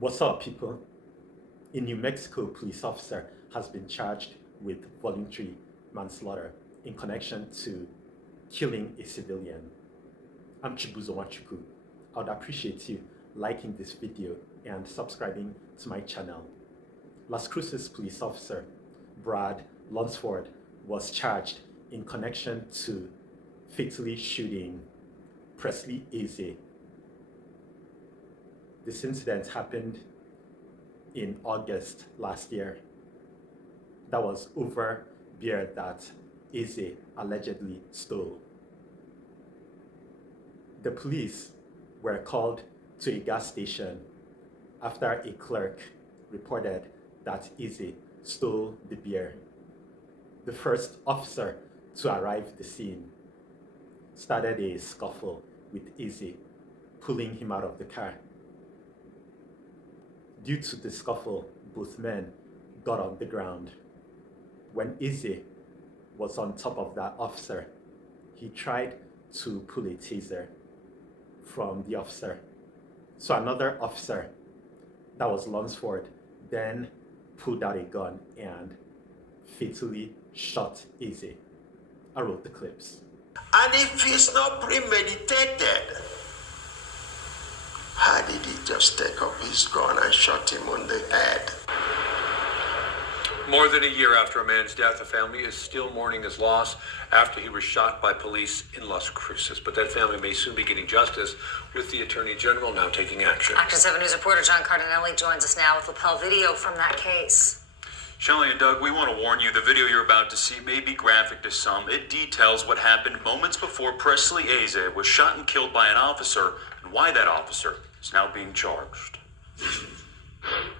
What's up, people? A New Mexico police officer has been charged with voluntary manslaughter in connection to killing a civilian. I'm Chibuzo Nwachukwu. I would appreciate you liking this video and subscribing to my channel. Las Cruces police officer Brad Lunsford was charged in connection to fatally shooting Presley Eze. This incident happened in August last year. That was over beer that Eze allegedly stole. The police were called to a gas station after a clerk reported that Eze stole the beer. The first officer to arrive at the scene started a scuffle with Eze, pulling him out of the car. Due to the scuffle, both men got on the ground. When Eze was on top of that officer, he tried to pull a taser from the officer. So another officer, that was Lunsford, then pulled out a gun and fatally shot Eze. I wrote the clips. And if it's not premeditated, how did he just take up his gun and shot him on the head? More than a year after a man's death, the family is still mourning his loss after he was shot by police in Las Cruces. But that family may soon be getting justice, with the Attorney General now taking action. Action 7 News reporter John Cardinelli joins us now with lapel video from that case. Shelley and Doug, we want to warn you, the video you're about to see may be graphic to some. It details what happened moments before Presley Eze was shot and killed by an officer, and why that officer is now being charged.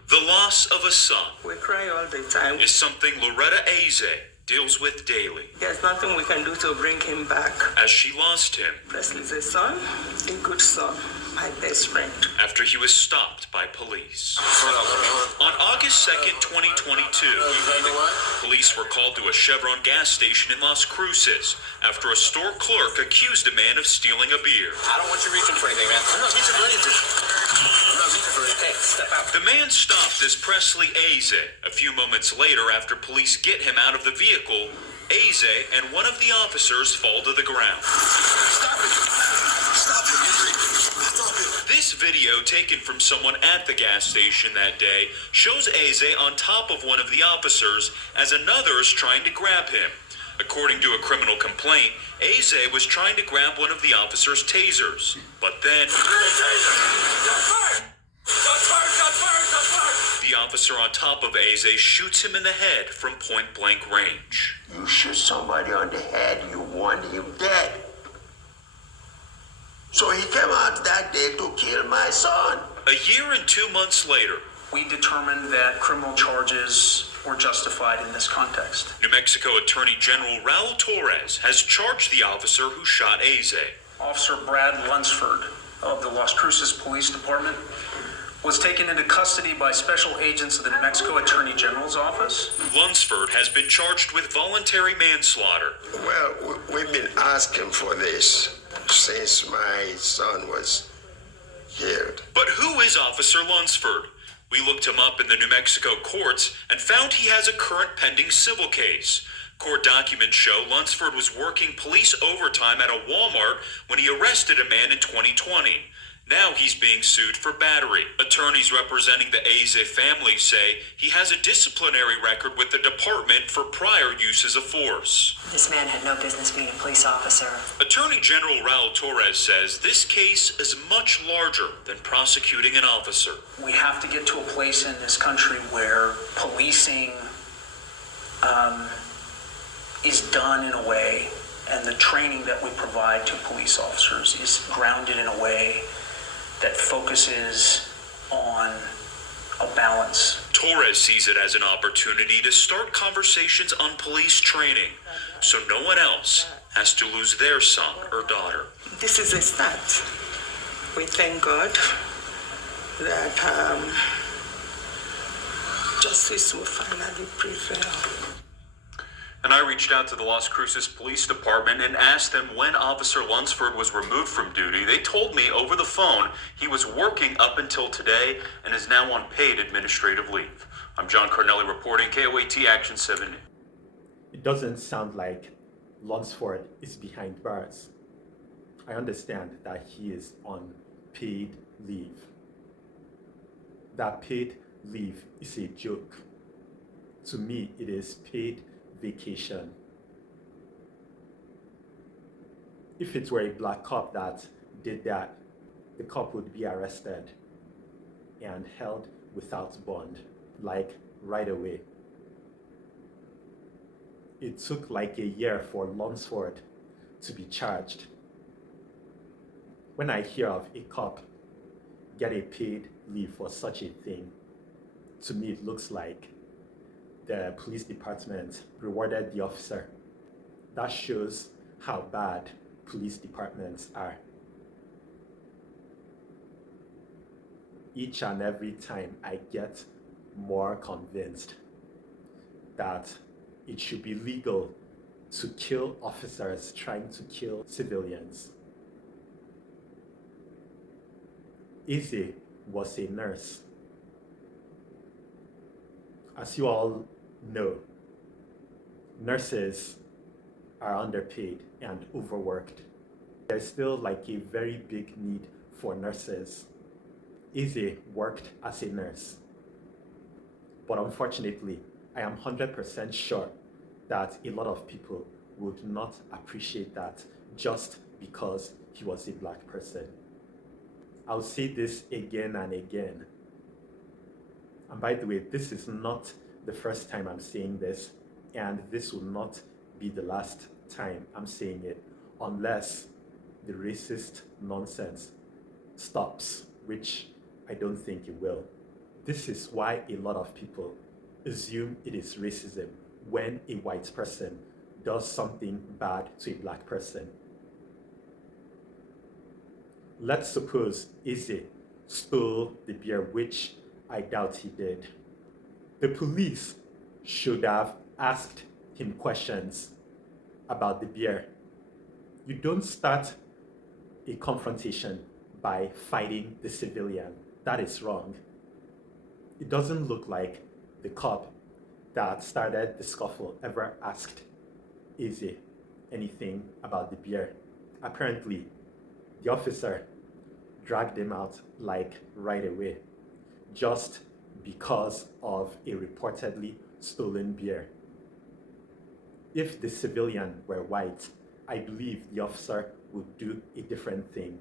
The loss of a son. We cry all the time. Is something Loretta Eze deals with daily. There's nothing we can do to bring him back. As she lost him. Presley's a son, a good son, my best friend. After he was stopped by police. On August 2nd, 2022, police were called to a Chevron gas station in Las Cruces after a store clerk accused a man of stealing a beer. I don't want you reaching for anything, man. I'm not reaching for anything. I'm not reaching for anything. Step out. The man stopped as Presley Eze. A few moments later, after police get him out of the vehicle, Eze and one of the officers fall to the ground. Stop it. Stop it. Stop it. This video, taken from someone at the gas station that day, shows Eze on top of one of the officers as another is trying to grab him. According to a criminal complaint, Eze was trying to grab one of the officer's tasers. But then... the officer on top of Eze shoots him in the head from point-blank range. You shoot somebody on the head, you want him dead. So he came out that day to kill my son. A year and 2 months later, we determined that criminal charges were justified in this context. New Mexico Attorney General Raul Torres has charged the officer who shot Eze. Officer Brad Lunsford of the Las Cruces Police Department was taken into custody by special agents of the New Mexico Attorney General's office. Lunsford has been charged with voluntary manslaughter. Well, we've been asking for this since my son was killed. But who is Officer Lunsford? We looked him up in the New Mexico courts and found he has a current pending civil case. Court documents show Lunsford was working police overtime at a Walmart when he arrested a man in 2020. Now he's being sued for battery. Attorneys representing the Eze family say he has a disciplinary record with the department for prior uses of force. This man had no business being a police officer. Attorney General Raul Torres says this case is much larger than prosecuting an officer. We have to get to a place in this country where policing is done in a way, and the training that we provide to police officers is grounded in a way that focuses on a balance. Torres sees it as an opportunity to start conversations on police training, so no one else has to lose their son or daughter. This is a start. We thank God that justice will finally prevail. And I reached out to the Las Cruces Police Department and asked them when Officer Lunsford was removed from duty. They told me over the phone he was working up until today and is now on paid administrative leave. I'm John Carnelli reporting KOAT Action 7. It doesn't sound like Lunsford is behind bars. I understand that he is on paid leave. That paid leave is a joke. To me, it is paid vacation. If it were a black cop that did that, the cop would be arrested and held without bond, like right away. It took like a year for Lunsford to be charged. When I hear of a cop get a paid leave for such a thing, to me it looks like the police department rewarded the officer. That shows how bad police departments are. Each and every time I get more convinced that it should be legal to kill officers trying to kill civilians. Izzy was a nurse. As you all know, nurses are underpaid and overworked. There's still like a very big need for nurses. Izzy worked as a nurse. But unfortunately, I am 100% sure that a lot of people would not appreciate that just because he was a black person. I'll say this again and again. And by the way, this is not the first time I'm saying this, and this will not be the last time I'm saying it, unless the racist nonsense stops, which I don't think it will. This is why a lot of people assume it is racism when a white person does something bad to a black person. Let's suppose Izzy stole the beer, which I doubt he did. The police should have asked him questions about the beer. You don't start a confrontation by fighting the civilian. That is wrong. It doesn't look like the cop that started the scuffle ever asked Izzy anything about the beer. Apparently, the officer dragged him out like right away, just because of a reportedly stolen beer. If the civilian were white, I believe the officer would do a different thing.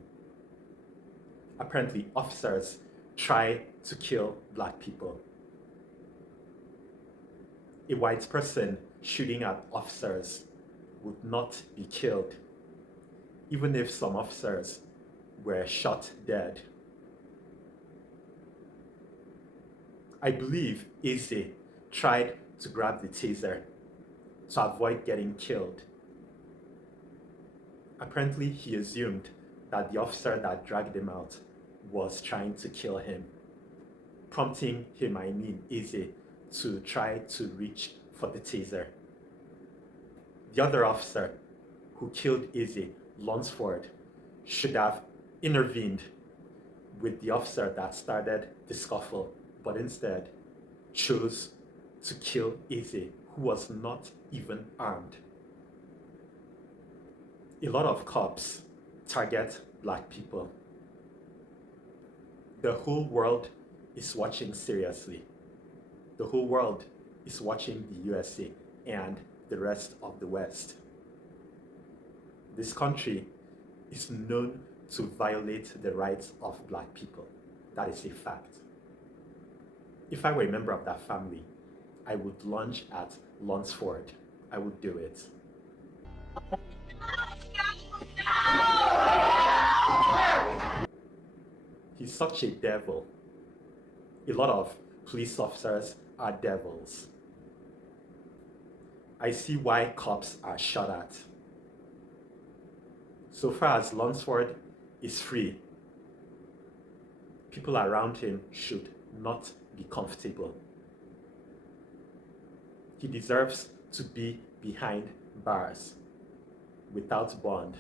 Apparently, officers try to kill black people. A white person shooting at officers would not be killed, even if some officers were shot dead. I believe Izzy tried to grab the taser to avoid getting killed. Apparently, he assumed that the officer that dragged him out was trying to kill him, prompting him, Izzy, to try to reach for the taser. The other officer who killed Izzy, Lunsford, should have intervened with the officer that started the scuffle, but instead chose to kill Izzy, who was not even armed. A lot of cops target black people. The whole world is watching seriously. The whole world is watching the USA and the rest of the West. This country is known to violate the rights of black people. That is a fact. If I were a member of that family, I would lunge at Lunsford. I would do it. He's such a devil. A lot of police officers are devils. I see why cops are shot at. So far as Lunsford is free, people around him should not be comfortable. He deserves to be behind bars without bond.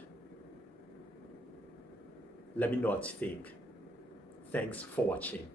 Let me know what you think. Thanks for watching.